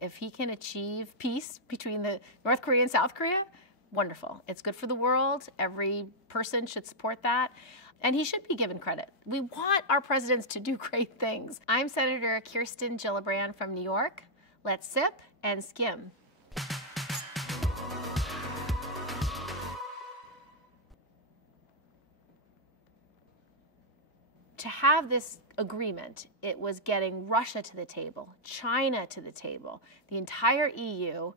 If he can achieve peace between the North Korea and South Korea, wonderful. It's good for the world. Every person should support that. And he should be given credit. We want our presidents to do great things. I'm Senator Kirsten Gillibrand from New York. Let's sip and skim. To have this agreement, it was getting Russia to the table, China to the table, the entire EU,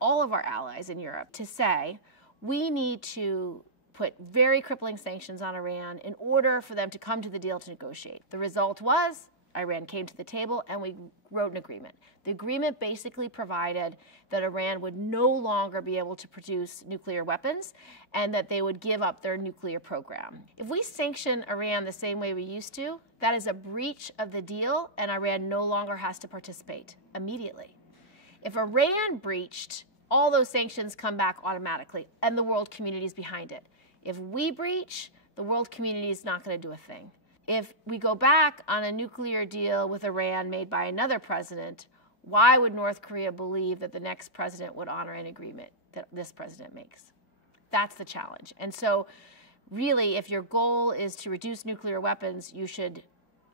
all of our allies in Europe, to say, we need to put very crippling sanctions on Iran in order for them to come to the deal to negotiate. The result was Iran came to the table and we wrote an agreement. The agreement basically provided that Iran would no longer be able to produce nuclear weapons and that they would give up their nuclear program. If we sanction Iran the same way we used to, that is a breach of the deal and Iran no longer has to participate immediately. If Iran breached, all those sanctions come back automatically and the world community is behind it. If we breach, the world community is not going to do a thing. If we go back on a nuclear deal with Iran made by another president, why would North Korea believe that the next president would honor an agreement that this president makes? That's the challenge. And so really, if your goal is to reduce nuclear weapons, you should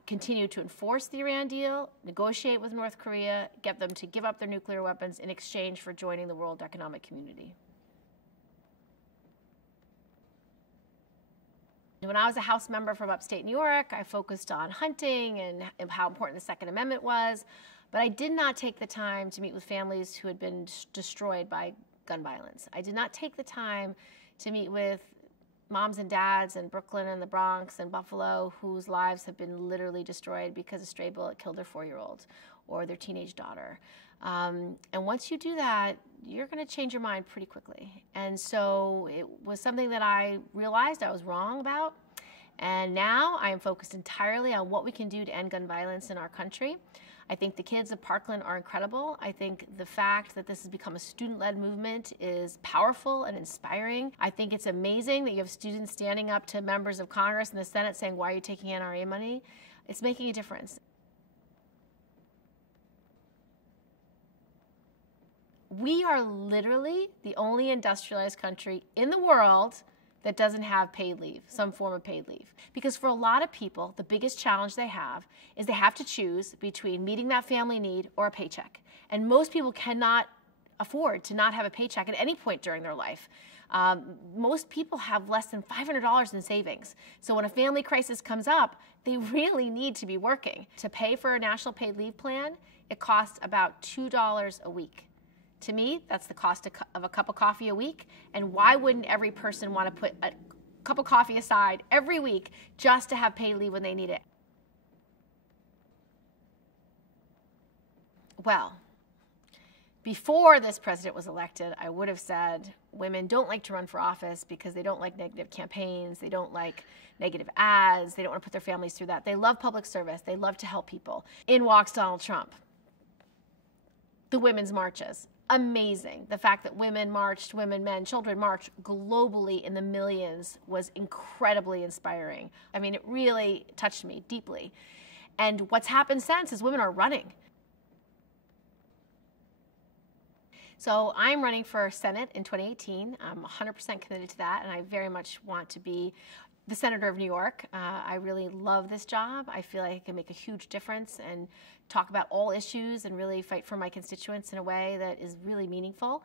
continue to enforce the Iran deal, negotiate with North Korea, get them to give up their nuclear weapons in exchange for joining the World Economic Community. When I was a House member from upstate New York, I focused on hunting and how important the Second Amendment was, but I did not take the time to meet with families who had been destroyed by gun violence. I did not take the time to meet with moms and dads in Brooklyn and the Bronx and Buffalo whose lives have been literally destroyed because a stray bullet killed their 4-year-old or their teenage daughter. And once you do that, you're going to change your mind pretty quickly. And so it was something that I realized I was wrong about. And now I am focused entirely on what we can do to end gun violence in our country. I think the kids of Parkland are incredible. I think the fact that this has become a student-led movement is powerful and inspiring. I think it's amazing that you have students standing up to members of Congress and the Senate saying, why are you taking NRA money? It's making a difference. We are literally the only industrialized country in the world that doesn't have paid leave, some form of paid leave. Because for a lot of people, the biggest challenge they have is they have to choose between meeting that family need or a paycheck. And most people cannot afford to not have a paycheck at any point during their life. Most people have less than $500 in savings. So when a family crisis comes up, they really need to be working. To pay for a national paid leave plan, it costs about $2 a week. To me, that's the cost of a cup of coffee a week. And why wouldn't every person want to put a cup of coffee aside every week just to have paid leave when they need it? Well, before this president was elected, I would have said women don't like to run for office because they don't like negative campaigns, they don't like negative ads, they don't want to put their families through that. They love public service, they love to help people. In walks Donald Trump. The women's marches. Amazing. The fact that women marched, women, men, children marched globally in the millions was incredibly inspiring. I mean, it really touched me deeply. And what's happened since is women are running. So I'm running for Senate in 2018. I'm 100% committed to that, and I very much want to be the Senator of New York. I really love this job. I feel like I can make a huge difference and talk about all issues and really fight for my constituents in a way that is really meaningful.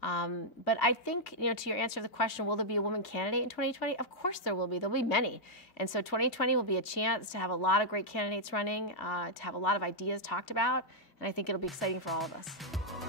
But I think, to your answer to the question, will there be a woman candidate in 2020? Of course there will be. There'll be many. And so 2020 will be a chance to have a lot of great candidates running, to have a lot of ideas talked about, and I think it'll be exciting for all of us.